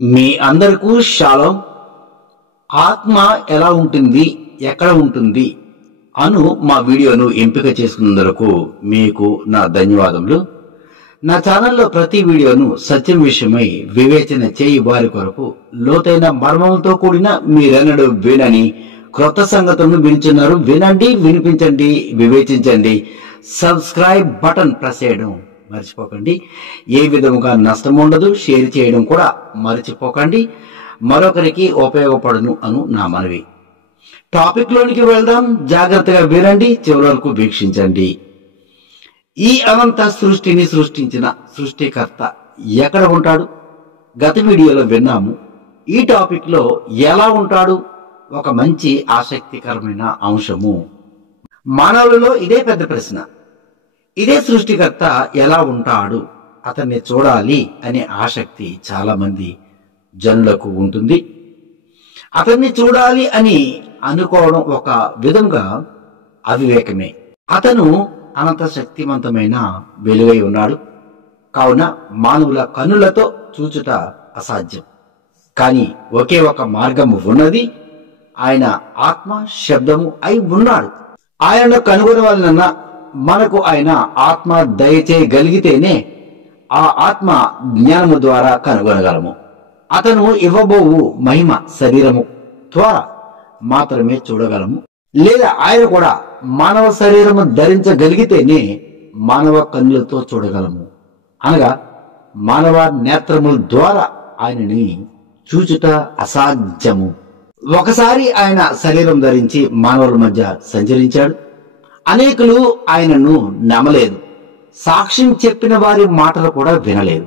మీ అందరికీ షాలోమ్. ఆత్మ ఎలా ఉంటుంది, ఎక్కడ ఉంటుంది అను మా వీడియోను ఎంపిక చేసుకున్నందుకు మీకు నా ధన్యవాదములు. నా ఛానల్లో ప్రతి వీడియోను సత్యం విషయమై వివేచన చేయి వారి కొరకు లోతైన మర్మములతో కూడిన మీరెన్నడూ వినని క్రొత్త సంగతులను వింటున్నారు. వినండి, వినిపించండి, వివేచించండి. సబ్స్క్రైబ్ బటన్ ప్రెస్ చేయడం మర్చిపోకండి. ఏ విధముగా నష్టం ఉండదు. షేర్ చేయడం కూడా మర్చిపోకండి. మరొకరికి ఉపయోగపడును అను నా మనవి. టాపిక్ లోనికి వెళ్దాం. జాగ్రత్తగా వినండి, చివరి వరకు వీక్షించండి. ఈ అనంత సృష్టిని సృష్టించిన సృష్టికర్త ఎక్కడ ఉంటాడు? గత వీడియోలో విన్నాము. ఈ టాపిక్ లో ఎలా ఉంటాడు ఒక మంచి ఆసక్తికరమైన అంశము. మానవులలో ఇదే పెద్ద ప్రశ్న. ఇదే సృష్టికర్త ఎలా ఉంటాడు, అతన్ని చూడాలి అనే ఆసక్తి చాలా మంది జనులకు ఉంటుంది. అతన్ని చూడాలి అని అనుకోవడం ఒక విధంగా అవివేకమే. అతను అనంత శక్తివంతమైన వెలుగై ఉన్నాడు. కావున మానవుల కన్నులతో చూచుట అసాధ్యం. కానీ ఒకే ఒక మార్గము ఉన్నది. ఆయన ఆత్మ శబ్దము అయి ఉన్నాడు. ఆయనను కనుగొనవలన మనకు ఆయన ఆత్మ దయచేయగలిగితేనే ఆ ఆత్మ జ్ఞానము ద్వారా కనుగొనగలము. అతను ఇవ్వబోవు మహిమ శరీరము ద్వారా మాత్రమే చూడగలము. లేదా ఆయన కూడా మానవ శరీరము ధరించగలిగితేనే మానవ కన్నులతో చూడగలము. అనగా మానవ నేత్రముల ద్వారా ఆయనని చూచుట అసాధ్యము. ఒకసారి ఆయన శరీరం ధరించి మానవుల మధ్య సంచరించాడు. అనేకులు ఆయనను నమ్మలేదు. సాక్ష్యం చెప్పిన వారి మాటలు కూడా వినలేదు.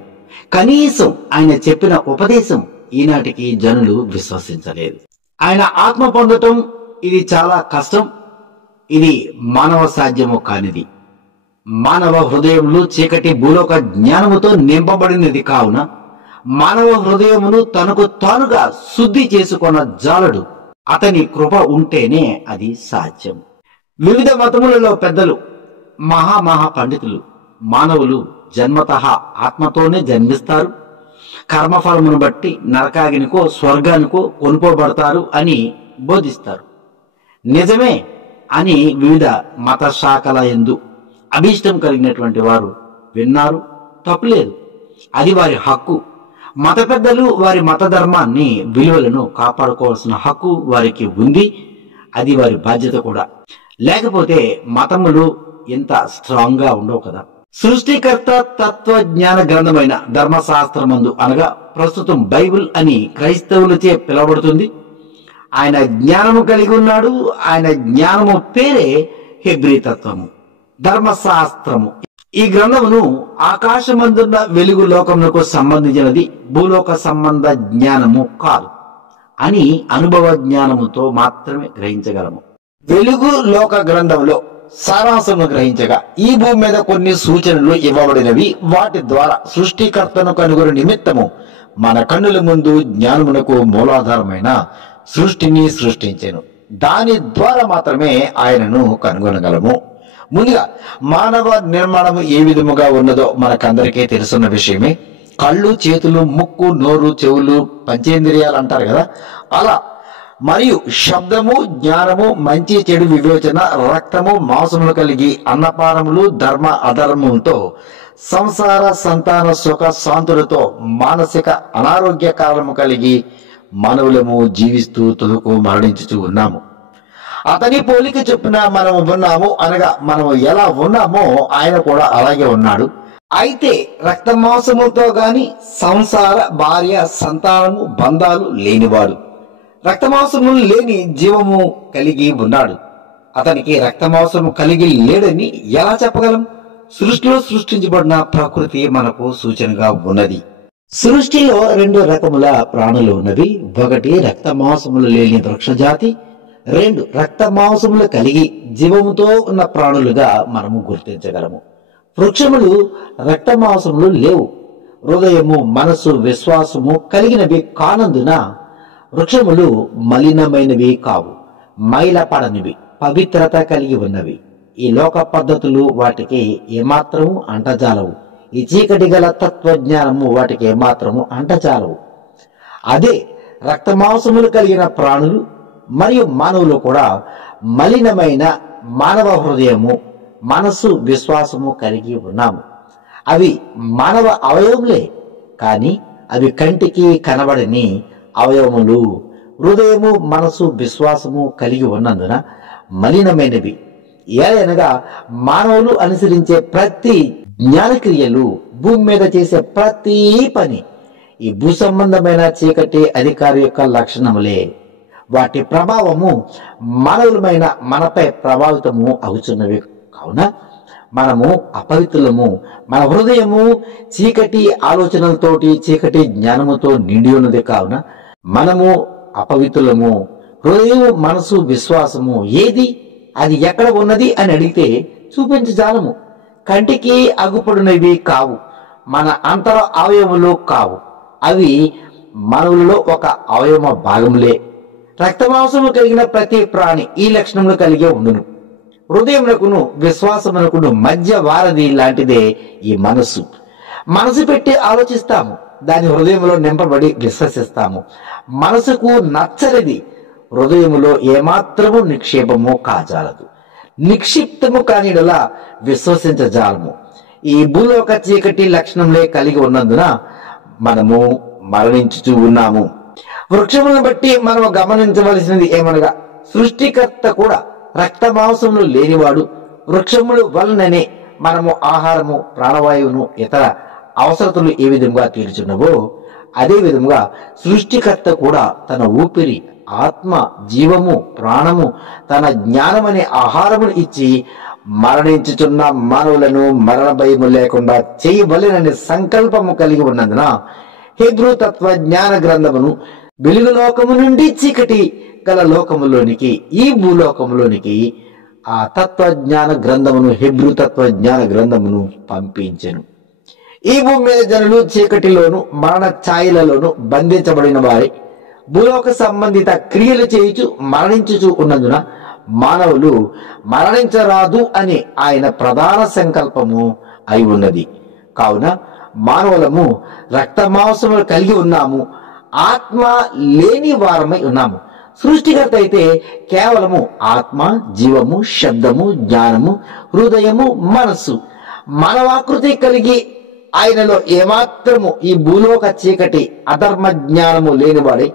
కనీసం ఆయన చెప్పిన ఉపదేశం ఈనాటికి జనులు విశ్వసించలేదు. ఆయన ఆత్మ పొందటం ఇది చాలా కష్టం. ఇది మానవ సాధ్యము కానిది. మానవ హృదయములు చీకటి భూలోక జ్ఞానముతో నింపబడినది కావున మానవ హృదయమును తనకు తానుగా శుద్ధి చేసుకొన జాలడు. అతని కృప ఉంటేనే అది సాధ్యం. వివిధ మతములలో పెద్దలు, మహా పండితులు మానవులు జన్మతః ఆత్మతోనే జన్మిస్తారు, కర్మఫలమును బట్టి నరకాగినికో స్వర్గానికో కొనుకోబడతారు అని బోధిస్తారు. నిజమే అని వివిధ మత శాఖల యందు అభీష్టం కలిగినటువంటి వారు విన్నారు. తప్పులేదు, అది వారి హక్కు. మత పెద్దలు వారి మత ధర్మాన్ని విలువలను కాపాడుకోవాల్సిన హక్కు వారికి ఉంది. అది వారి బాధ్యత కూడా. లేకపోతే మతములు ఇంత స్ట్రాంగ్ గా ఉండవు కదా. సృష్టికర్త తత్వజ్ఞాన గ్రంథమైన ధర్మశాస్త్రమందు అనగా ప్రస్తుతం బైబిల్ అని క్రైస్తవులచే పిలువబడుతుంది. ఆయన జ్ఞానము కలిగి ఉన్నాడు. ఆయన జ్ఞానము పేరే హెబ్రీ తత్వము, ధర్మశాస్త్రము. ఈ గ్రంథమును ఆకాశమందున్న వెలుగు లోకమునకు సంబంధించినది, భూలోక సంబంధ జ్ఞానము కాదు అని అనుభవ జ్ఞానముతో మాత్రమే గ్రహించగలము. వెలుగు లోక గ్రంథంలో సారాంశమును గ్రహించగా ఈ భూమి మీద కొన్ని సూచనలు ఇవ్వబడినవి. వాటి ద్వారా సృష్టికర్తను కనుగొని నిమిత్తము మన కన్నుల ముందు జ్ఞానమునకు మూలాధారమైన సృష్టిని సృష్టించెను. దాని ద్వారా మాత్రమే ఆయనను కనుగొనగలము. ముందుగా మానవ నిర్మాణము ఏ విధముగా ఉన్నదో మనకందరికీ తెలుసున్న విషయమే. కళ్ళు, చేతులు, ముక్కు, నోరు, చెవులు, పంచేంద్రియాలు అంటారు కదా, అలా. మరియు శబ్దము, జ్ఞానము, మంచి చెడు వివేచన, రక్తము, మాంసములు కలిగి అన్నపానములు, ధర్మ అధర్మంతో, సంసార సంతాన సుఖ శాంతులతో, మానసిక అనారోగ్య కారణము కలిగి మానవులము జీవిస్తూ తుదకు మరణించుతూ ఉన్నాము. అతని పోలిక చొప్పున మనము ఉన్నాము. అనగా మనము ఎలా ఉన్నామో ఆయన కూడా అలాగే ఉన్నాడు. అయితే రక్త మాంసములతో గాని సంసార భార్య సంతానము బంధాలు లేనివాడు, రక్తమాంసములు లేని జీవము కలిగి ఉన్నాడు. అతనికి రక్తమాంసము కలిగి లేడని ఎలా చెప్పగలం? సృష్టిలో సృష్టించబడిన ప్రకృతి మనకు సూచనగా ఉన్నది. సృష్టిలో రెండు రకముల ప్రాణులు ఉన్నవి. ఒకటి రక్తమాంసములు లేని వృక్షజాతి, రెండు రక్తమాంసములు కలిగి జీవముతో ఉన్న ప్రాణులుగా మనము గుర్తించగలము. వృక్షములు రక్తమాంసములు లేవు. హృదయము, మనస్సు, విశ్వాసము కలిగినవి కానందున వృక్షములు మలినమైనవి కావు, మైలపడనివి, పవిత్రత కలిగి ఉన్నవి. ఈ లోక పద్ధతులు వాటికి ఏమాత్రము అంటజాలవు. ఈ చీకటి గల తత్వజ్ఞానము వాటికి ఏమాత్రము అంటజాలవు. అదే రక్తమాంసములు కలిగిన ప్రాణులు మరియు మానవులు కూడా మలినమైన మానవ హృదయము, మనస్సు, విశ్వాసము కలిగి ఉన్నాము. అవి మానవ అవయవములే, కానీ అవి కంటికి కనబడని అవయవములు. హృదయము, మనస్సు, విశ్వాసము కలిగి ఉన్నందున మలినమైనవి. ఏలైనగా మానవులు అనుసరించే ప్రతి జ్ఞానక్రియలు, భూమి మీద చేసే ప్రతి పని ఈ భూ సంబంధమైన చీకటి అధికారి యొక్క లక్షణములే. వాటి ప్రభావము మానవులమైన మనపై ప్రభావితము అవుతున్నవి. కావున మనము అపవిత్రులము. మన హృదయము చీకటి ఆలోచనలతోటి, చీకటి జ్ఞానముతో నిండి ఉన్నది. కావున మనము అపవిత్రులము. హృదయము, మనసు, విశ్వాసము ఏది, అది ఎక్కడ ఉన్నది అని అడిగితే చూపించజాలము. కంటికి అగుపడినవి కావు, మన అంతర అవయవములు కావు. అవి మానవులలో ఒక అవయవ భాగములే. రక్తమాంసము కలిగిన ప్రతి ప్రాణి ఈ లక్షణములు కలిగి ఉండును. హృదయమునకును విశ్వాసమునకును మధ్య వారధి లాంటిదే ఈ మనస్సు. మనసు పెట్టి ఆలోచిస్తాము, దాని హృదయంలో నింపబడి విశ్వసిస్తాము. మనసుకు నచ్చనిది హృదయములో ఏమాత్రము నిక్షేపము కాజాలదు. నిక్షిప్తము కానిడలా విశ్వసించజాలము. ఈ భూలోక చీకటి లక్షణంలే కలిగి ఉన్నందున మనము మరణించుతూ ఉన్నాము. వృక్షములను బట్టి మనము గమనించవలసినది ఏమనగా, సృష్టికర్త కూడా రక్తమాంసములు లేనివాడు. వృక్షముల వలననే మనము ఆహారము, ప్రాణవాయువును, ఇతర అవసరతలు ఏ విధంగా తీర్చున్నవో అదే విధముగా సృష్టికర్త కూడా తన ఊపిరి, ఆత్మ, జీవము, ప్రాణము, తన జ్ఞానమనే ఆహారమును ఇచ్చి మరణించుచున్న మానవులను మరణ భయము లేకుండా చేయవలెనని సంకల్పము కలిగి ఉన్నందున హెబ్రూ తత్వ జ్ఞాన గ్రంథమును వెలుగు లోకము నుండి చీకటి గల లోకములోనికి, ఈ భూలోకములోనికి ఆ తత్వజ్ఞాన గ్రంథమును, హెబ్రూ తత్వ జ్ఞాన గ్రంథమును పంపించెను. ఈ భూమి మీద జనులు చీకటిలోను మరణ ఛాయలలోను బంధించబడిన వారి భూలోక సంబంధిత క్రియలు చేయుచు మరణించుచు ఉన్నందున మానవులు మరణించరాదు అని ఆయన ప్రధాన సంకల్పము అయి ఉన్నది. కావున మానవులము రక్తమాంసములు కలిగి ఉన్నాము, ఆత్మ లేని వారమై ఉన్నాము. సృష్టికర్త అయితే కేవలము ఆత్మ, జీవము, శబ్దము, జ్ఞానము, హృదయము, మనస్సు, మానవాకృతి కలిగి ఆయనలో ఏమాత్రము ఈ భూలోక చీకటి అధర్మ జ్ఞానము లేనివాడే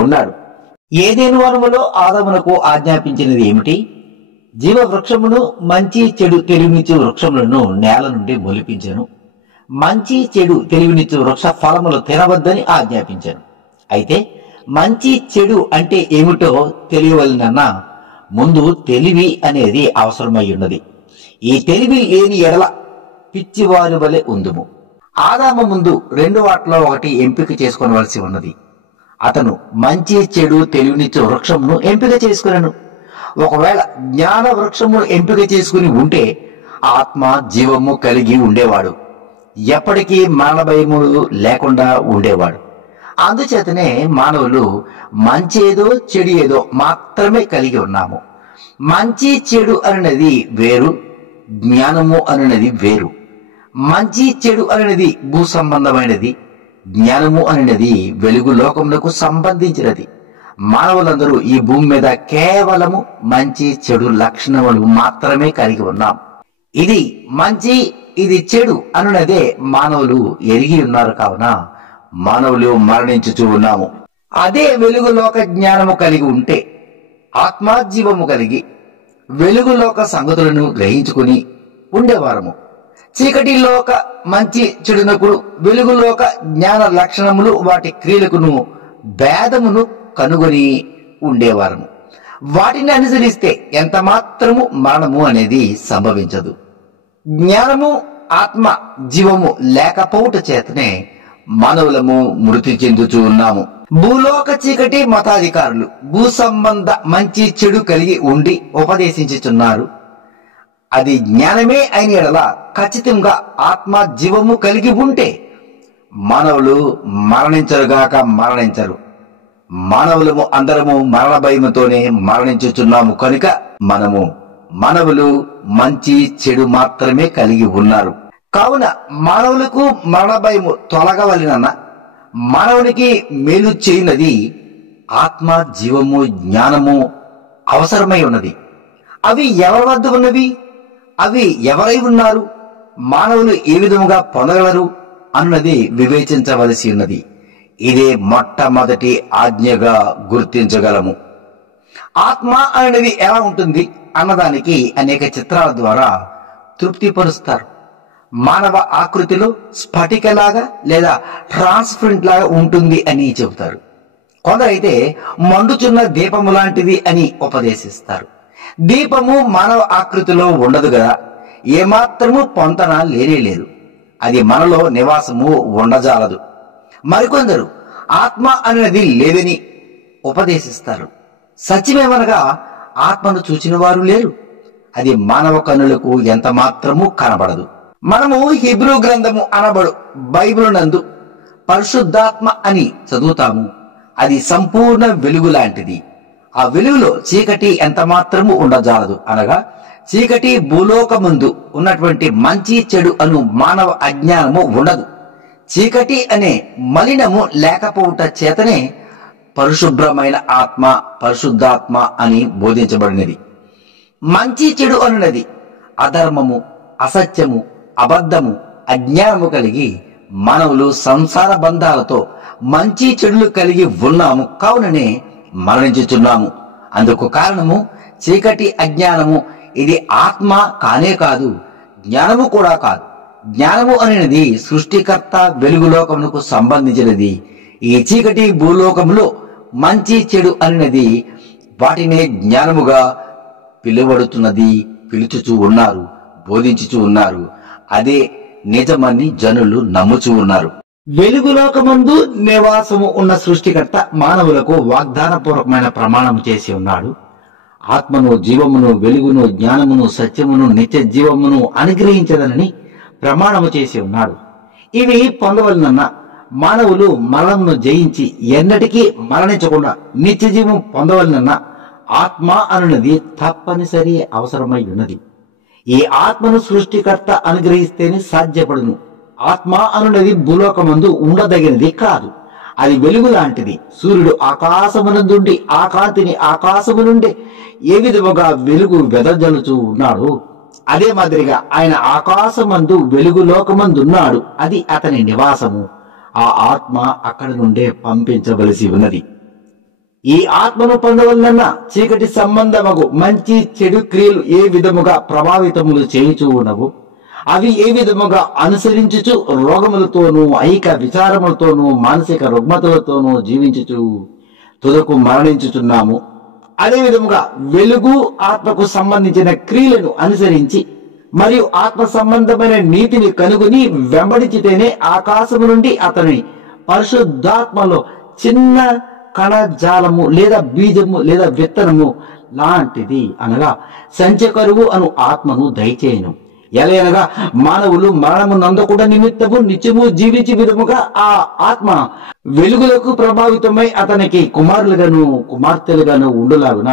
ఉన్నాడు. ఏదేను వనములో ఆదమునకు ఆజ్ఞాపించినది ఏమిటి? జీవ వృక్షమును, మంచి చెడు తెలివినిచ్చు వృక్షములను నేల నుండి మొలిపించెను. మంచి చెడు తెలివినిచ్చు వృక్ష ఫలములు తినవద్దని ఆజ్ఞాపించాను. అయితే మంచి చెడు అంటే ఏమిటో తెలియవలనన్నా ముందు తెలివి అనేది అవసరమై ఉన్నది. ఈ తెలివి లేని ఎడల పిచ్చివారి వలె ఉందుము. ఆదాము ముందు రెండు వాటిలో ఒకటి ఎంపిక చేసుకోవలసి ఉన్నది. అతను మంచి చెడు తెలివినిచ్చు వృక్షమును ఎంపిక చేసుకున్నాను. ఒకవేళ జ్ఞాన వృక్షమును ఎంపిక చేసుకుని ఉంటే ఆత్మ, జీవము కలిగి ఉండేవాడు. ఎప్పటికీ మరణ భయములు లేకుండా ఉండేవాడు. అందుచేతనే మానవులు మంచి ఏదో చెడు ఏదో మాత్రమే కలిగి ఉన్నాము. మంచి చెడు అనేది వేరు, జ్ఞానము అనేది వేరు. మంచి చెడు అనేది భూ సంబంధమైనది, జ్ఞానము అనేది వెలుగు లోకములకు సంబంధించినది. మానవులందరూ ఈ భూమి మీద కేవలము మంచి చెడు లక్షణములు మాత్రమే కలిగి ఉన్నాం. ఇది మంచి, ఇది చెడు అనున్నదే మానవులు ఎరిగి ఉన్నారు. కావున మానవులు మరణించుచూ ఉన్నాము. అదే వెలుగు లోక జ్ఞానము కలిగి ఉంటే, ఆత్మాజీవము కలిగి వెలుగులోక సంగతులను గ్రహించుకుని ఉండేవారము. చీకటి లోక మంచి చెడునకుడు వెలుగులోక జ్ఞాన లక్షణములు వాటి క్రియలకును భేదమును కనుగొని ఉండేవారము. వాటిని అనుసరిస్తే ఎంత మాత్రము మరణము అనేది సంభవించదు. జ్ఞానము, ఆత్మ, జీవము లేకపోవుట చేతనే మానవులము మృతి చెందుతూ ఉన్నాము. భూలోక చీకటి మతాధికారులు భూ సంబంధ మంచి చెడు కలిగి ఉండి ఉపదేశించుచున్నారు. అది జ్ఞానమే అయిన ఎడల ఖచ్చితంగా ఆత్మ, జీవము కలిగి ఉంటే మానవులు మరణించరుగాక మరణించరు. మానవులము అందరము మరణ భయముతోనే మరణించుచున్నాము కనుక మానవులు మంచి చెడు మాత్రమే కలిగి ఉన్నారు. కావున మానవులకు మరణ భయము తొలగవలెనన్న మానవునికి మేలు చేయనది ఆత్మ, జీవము, జ్ఞానము అవసరమై ఉన్నది. అవి ఎవరి వద్ద ఉన్నవి? అవి ఎవరై ఉన్నారు? మానవులు ఏ విధముగా పొందగలరు అన్నది వివేచించవలసి ఉన్నది. ఇదే మొట్టమొదటి ఆజ్ఞగా గుర్తించగలము. ఆత్మ అనేది ఎలా ఉంటుంది అన్నదానికి అనేక చిత్రాల ద్వారా తృప్తిపరుస్తారు. మానవ ఆకృతిలో స్ఫటికలాగా లేదా ట్రాన్స్పరెంట్ లాగా ఉంటుంది అని చెబుతారు. కొందరైతే మండుచున్న దీపము లాంటిది అని ఉపదేశిస్తారు. దీపము మానవ ఆకృతిలో ఉండదు కదా, ఏమాత్రము పొంతన లేనేలేదు. అది మనలో నివాసము ఉండజాలదు. మరికొందరు ఆత్మ అనేది లేదని ఉపదేశిస్తారు. సత్యమేమనగా ఆత్మను చూచిన వారు లేరు. అది మానవ కన్నులకు ఎంత మాత్రము కనబడదు. మనము హీబ్రూ గ్రంథము అనబడు బైబిల్ నందు పరిశుద్ధాత్మ అని చదువుతాము. అది సంపూర్ణ వెలుగు లాంటిది. ఆ వెలుగులో చీకటి ఎంత మాత్రము ఉండజాలదు. అనగా చీకటి భూలోకముందు ఉన్నటువంటి మంచి చెడు అను మానవ అజ్ఞానము ఉండదు. చీకటి అనే మలినము లేకపోవుట చేతనే పరిశుభ్రమైన ఆత్మ, పరిశుద్ధాత్మ అని బోధించబడినది. మంచి చెడు అనున్నది అధర్మము, అసత్యము, అబద్ధము, అజ్ఞానము కలిగి మానవులు సంసార బంధాలతో మంచి చెడులు కలిగి ఉన్నాము. కావుననే మరణించుచున్నాము. అందుకు కారణము చీకటి, అజ్ఞానము. ఇది ఆత్మ కానే కాదు, జ్ఞానము కూడా కాదు. జ్ఞానము అనేది సృష్టికర్త వెలుగులోకమునకు సంబంధించినది. ఈ చీకటి భూలోకములో మంచి చెడు అనేది వాటినే జ్ఞానముగా పిలువడుతున్నది, పిలుచుచూ ఉన్నారు, బోధించుచూ ఉన్నారు. అదే నిజమని జనులు నమ్ముచూ ఉన్నారు. వెలుగులోకమందు నివాసము ఉన్న సృష్టికర్త మానవులకు వాగ్దానపూర్వకమైన ప్రమాణం చేసి ఉన్నాడు. ఆత్మను, జీవమును, వెలుగును, జ్ఞానమును, సత్యమును, నిత్య జీవమును అనుగ్రహించదనని ప్రమాణము చేసి ఉన్నాడు. ఇవి పొందవలనన్న మానవులు మరణమును జయించి ఎన్నటికీ మరణించకుండా నిత్య జీవం పొందవలనన్న ఆత్మ అనున్నది తప్పనిసరి అవసరమై ఉన్నది. ఈ ఆత్మను సృష్టికర్త అనుగ్రహిస్తేనే సాధ్యపడును. ఆత్మ అనున్నది భూలోకమందు ఉండదగినది కాదు. అది వెలుగు లాంటిది. సూర్యుడు ఆకాశమునందుండి ఆ కాంతిని ఆకాశము నుండి ఏ విధముగా వెలుగు వెదజల్లుచూ ఉన్నాడు, అదే మాదిరిగా ఆయన ఆకాశమందు వెలుగు లోకమందున్నాడు. అది అతని నివాసము. ఆ ఆత్మ అక్కడి నుండే పంపించవలసి ఉన్నది. ఈ ఆత్మను పొందవలన చీకటి సంబంధమగు మంచి చెడు క్రియలు ఏ విధముగా ప్రభావితములు చేయుచూ ఉన్నవు, అవి ఏ విధముగా అనుసరించుచు రోగములతోనూ ఐక విచారములతోనూ మానసిక రుగ్మతలతోనూ జీవించుచు తుదకు మరణించుచున్నాము. అదే విధముగా వెలుగు ఆత్మకు సంబంధించిన క్రియలను అనుసరించి మరియు ఆత్మ సంబంధమైన నీతిని కనుగొని వెంబడించితేనే ఆకాశము నుండి అతని పరిశుద్ధాత్మలో చిన్న కణజాలము లేదా బీజము లేదా విత్తనము లాంటిది అనగా సంచకరువు అను ఆత్మను దయచేయను. ఎలయనగా మానవులు మరణము నందకుండా నిమిత్తము నిత్యము జీవించే విధముగా ఆ ఆత్మ వెలుగులకు ప్రభావితమై అతనికి కుమారులుగాను కుమార్తెలుగాను ఉండులాగున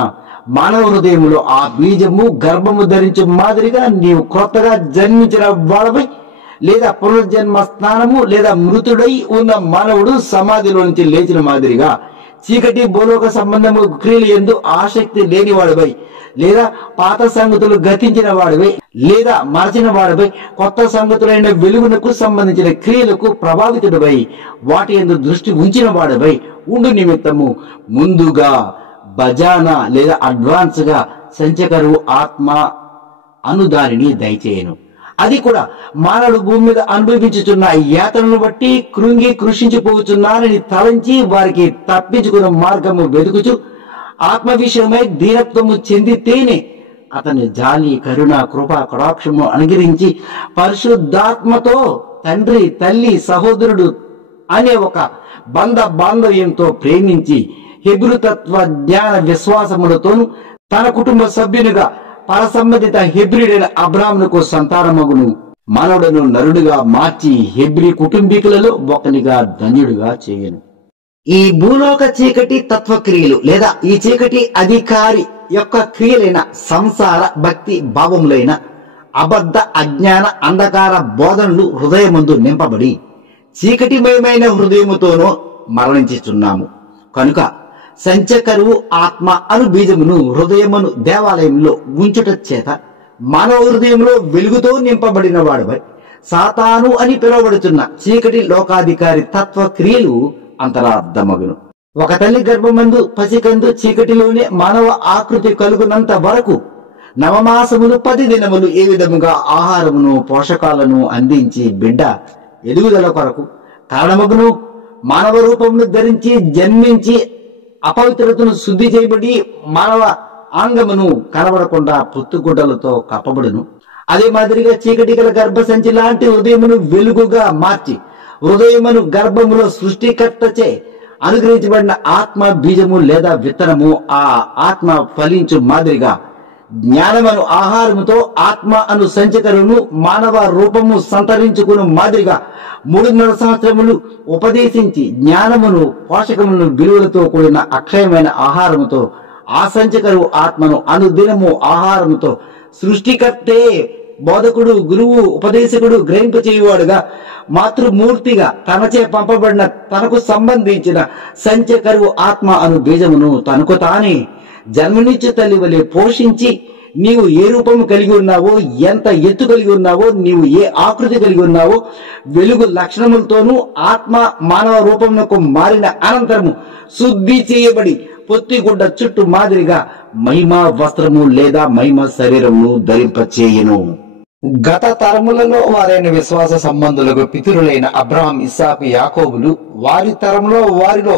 మానవ హృదయములో ఆ బీజము గర్భము ధరించే మాదిరిగా నీవు క్రొత్తగా జన్మించిన వాడపై లేదా పునర్జన్మ స్నానము లేదా మృతుడై ఉన్న మానవుడు సమాధిలో నుంచి లేచిన మాదిరిగా చీకటి భూలోక సంబంధము క్రియలు యందు ఆసక్తి లేని వాడిపై లేదా పాత సంగతులు గతించిన వాడిపై లేదా మరచిన వాడిపై కొత్త సంగతులైన వెలుగునకు సంబంధించిన క్రియలకు ప్రభావితుడిపై వాటి యందు దృష్టి ఉంచిన వాడిపై ఉండు నిమిత్తము ముందుగా బజానా లేదా అడ్వాన్స్ గా సంచకరువు ఆత్మ అను దానిని దయచేయను. అది కూడా మానవుడు భూమి మీద అనుభవించుచున్న యాతనను బట్టి కృంగి కృషించిపోతున్నారని తలంచి వారికి తప్పించుకున్న మార్గము వెతుకుచు ఆత్మ విషయమై దీనత్వము చెందితేనే అతని జాలి, కరుణ, కృప, కటాక్షము అనుగ్రహించి పరిశుద్ధాత్మతో తండ్రి, తల్లి, సహోదరుడు అనే ఒక బాంధవ్యంతో ప్రేమించి హెబ్రుతత్వ జ్ఞాన విశ్వాసములతోనూ తన కుటుంబ సభ్యునిగా పరసంబంధిత హెబ్రిడైన అబ్రాహామునకు సంతానమగును మానవుడను నరుడుగా మార్చి హెబ్రీ కుటుంబీకులలో ఒకనిగా ధన్యుడిగా చేయను. ఈ భూలోక చీకటి తత్వక్రియలు లేదా ఈ చీకటి అధికారి యొక్క క్రియలైన సంసార భక్తి భావములైన అబద్ధ, అజ్ఞాన, అంధకార బోధనలు హృదయమందు నింపబడి చీకటిమయమైన హృదయముతోనూ మరణించుచున్నాము. కనుక సంచకరువు ఆత్మ అను బీజమును హృదయమును దేవాలయంలో ఉంచుట చేత మానవ హృదయంలో వెలుగుతో నింపబడిన వాడువై సాతాను అని పిలువబడుతున్న చీకటి లోకాధికారి తత్వ క్రియలు అంతరార్థమగును. ఒక తల్లి గర్భమందు పసికందు చీకటిలోనే మానవ ఆకృతి కలుగునంత వరకు నవమాసములు 10 దినములు ఏ విధముగా ఆహారమును పోషకాలను అందించి బిడ్డ ఎదుగుదల కొరకు కారణమగును, మానవ రూపమును ధరించి జన్మించి అపవిత్రతను శుద్ధి చేయబడి మానవ ఆంగమును కనబడకుండా పుత్తుగుడ్డలతో కప్పబడును. అదే మాదిరిగా చీకటి గల గర్భసంచి లాంటి హృదయమును వెలుగుగా మార్చి హృదయమును గర్భములో సృష్టికర్తచే అనుగ్రహించబడిన ఆత్మ బీజము లేదా విత్తనము ఆ ఆత్మ ఫలించు మాదిరిగా జ్ఞానమను ఆహారముతో ఆత్మ అను సంచకరును మానవ రూపము సంతరించుకుని మాదిరిగా 3.5 సంవత్సరములు ఉపదేశించి జ్ఞానమును పోషకములను విలువలతో కూడిన అక్షయమైన ఆహారముతో ఆ సంచకరు ఆత్మను అనుదినము ఆహారముతో సృష్టికర్తే బోధకుడు గురువు ఉపదేశకుడు గ్రహింపచేయువాడుగా మాతృమూర్తిగా తనచే పంపబడిన తనకు సంబంధించిన సంచకరువు ఆత్మ అను బీజమును తనకు తానే జన్మనిచ్చు తల్లి వలె పోషించి నీవు ఏ రూపము కలిగి ఉన్నావో, ఎంత ఎత్తు కలిగి ఉన్నావో, నీవు ఏ ఆకృతి కలిగి ఉన్నావో వెలుగు లక్షణములతోనూ ఆత్మ మానవ రూపమునకు మారిన అనంతరము శుద్ధి చేయబడి పొత్తిగుడ్డ చుట్టూ మాదిరిగా మహిమ వస్త్రము లేదా మహిమ శరీరమును ధరింపచేయును. గత తరములలో వారైన విశ్వాస సంబంధులకు పితరులైన అబ్రహాం, ఇస్సాకు, యాకోబులు వారి తరములో వారిలో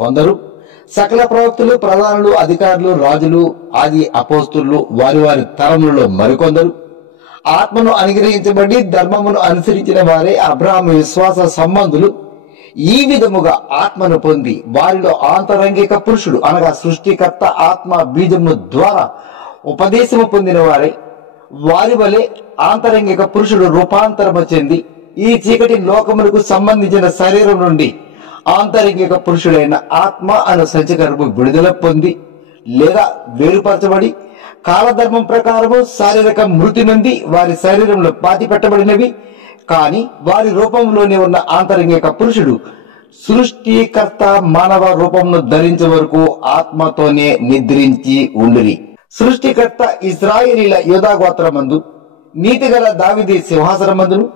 కొందరు, సకల ప్రవక్తలు, ప్రధానులు, అధికారులు, రాజులు, ఆది అపోస్తులు వారి వారి తరములలో మరికొందరు ఆత్మను అనుగ్రహించబడి ధర్మమును అనుసరించిన వారే అబ్రహాం విశ్వాస సంబంధులు. ఈ విధముగా ఆత్మను పొంది వారిలో ఆంతరంగిక పురుషుడు అనగా సృష్టికర్త ఆత్మ బీజము ద్వారా ఉపదేశము పొందిన వారై వారి వలె ఆంతరంగిక పురుషుడు రూపాంతరము చెంది ఈ చీకటి లోకములకు సంబంధించిన శరీరం నుండి ఆంతరంగిక పురుషుడైన ఆత్మ అను సంచకరువు విడుదల పొంది లేదా వేరుపరచబడి కాలధర్మం ప్రకారము శారీరక మృతి నుండి వారి శరీరంలో పాతి పెట్టబడినవి. కాని వారి రూపంలోనే ఉన్న ఆంతరంగిక పురుషుడు సృష్టికర్త మానవ రూపమును ధరించే వరకు ఆత్మతోనే నిద్రించి ఉండిరి. సృష్టికర్త ఇశ్రాయేలీల యూదాగోత్రమందు నీతిగల దావీదు సింహాసనమందును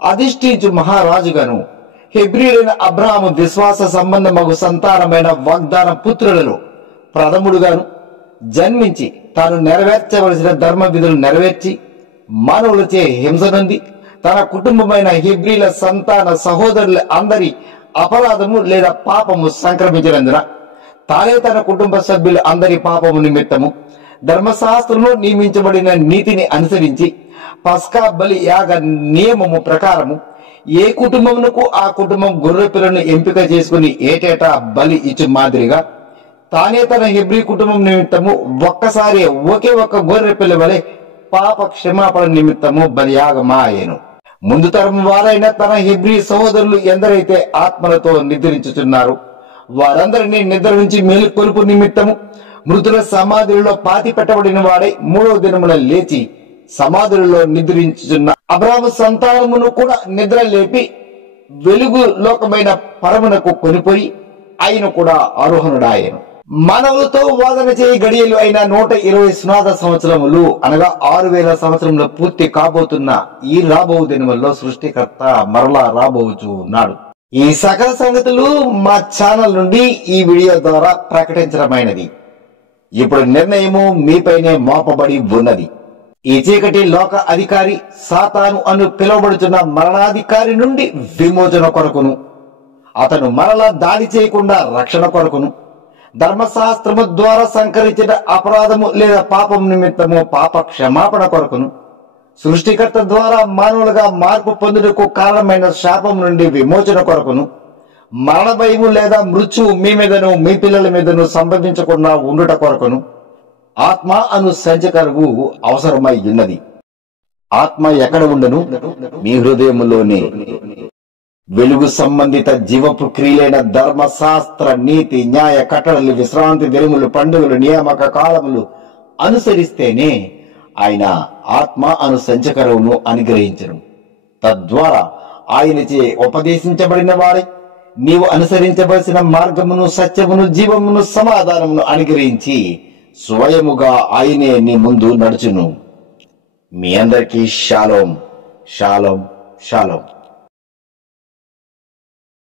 అధిష్ఠించు మహారాజుగాను హెబ్రీయుడైన అబ్రహాము విశ్వాస సంబంధమగు సంతానమైన వాగ్దాన పుత్రులలో ప్రథముడుగాను జన్మించి తాను నెరవేర్చవలసిన ధర్మ విధులు నెరవేర్చి మానవులచే హింస నొంది తన కుటుంబమైన హెబ్రీల సంతాన సహోదరుల అందరి అపరాధము లేదా పాపము సంక్రమించినందున తానే తన కుటుంబ సభ్యుల అందరి పాపము నిమిత్తము ధర్మశాస్త్రంలో నియమించబడిన నీతిని అనుసరించి పస్కా బలి యాగ నియమము ప్రకారము ఏ కుటుంబమునకు ఆ కుటుంబం గొర్రె పిల్లను ఎంపిక చేసుకుని ఏటేటా బలి ఇచ్చు మాదిరిగా తానే తన హెబ్రీ కుటుంబం నిమిత్తము ఒక్కసారి ఒకే ఒక్క గొర్రె పిల్ల వలె పాప క్షమాపణ నిమిత్తము బలియాగమాయెను. ముందు తరం వారైన తన హెబ్రీ సహోదరులు ఎందరైతే ఆత్మలతో నిద్రించుచున్నారు వారందరినీ నిద్ర నుంచి మేలుకొలుపు నిమిత్తము మృతుల సమాధులలో పాతి పెట్టబడిన వాడై 3వ దినమున లేచి సమాధులలో నిద్రించుచున్న అబ్రహాము సంతానమును కూడా నిద్ర లేపి వెలుగు లోకమైన పరమునకు కొనిపోయి ఆయన కూడా ఆరోహణుడాయను. మానవులతో వాదన చేయి గడియలు అయిన 120 సునాద సంవత్సరములు అనగా 6000 సంవత్సరంలో పూర్తి కాబోతున్న ఈ రాబో దినముల్లో సృష్టికర్త మరలా రాబోచు ఉన్నాడు. ఈ సకల సంగతులు మా ఛానల్ నుండి ఈ వీడియో ద్వారా ప్రకటించడమైనది. ఇప్పుడు నిర్ణయము మీపైనే మోపబడి ఉన్నది. ఈ చీకటి లోక అధికారి సాతాను అను పిలువబడుతున్న మరణాధికారి నుండి విమోచన కొరకును అతను మరలా దాడి చేయకుండా రక్షణ కొరకును ధర్మశాస్త్రము ద్వారా సంకరించిన అపరాధము లేదా పాపం నిమిత్తము పాప క్షమాపణ కొరకును సృష్టికర్త ద్వారా మానవులుగా మార్పు పొందుటకు కారణమైన శాపం నుండి విమోచన కొరకును మరణ భయము లేదా మృత్యువు మీ మీదను మీ పిల్లల మీదను సంభవించకుండా ఉండుట కొరకును ఆత్మ అను సంచకరువు అవసరమై ఉన్నది. ఆత్మ ఎక్కడ ఉండను? మీ హృదయములోనే. వెలుగు సంబంధిత జీవపు క్రియలైన ధర్మశాస్త్ర నీతి న్యాయ కట్టడలు విశ్రాంతి దినములు పండుగలు నియామక కాలములు అనుసరిస్తేనే ఆయన ఆత్మ అను సంచకరువును అనుగ్రహించను. తద్వారా ఆయనచే ఉపదేశించబడిన వారై నీవు అనుసరించవలసిన మార్గమును, సత్యమును, జీవమును, సమాధానమును అనుగ్రహించి స్వయముగా ఆయనే నీ ముందు నడుచును. మీ అందరికీ షాలోం, షాలోం, షాలోం.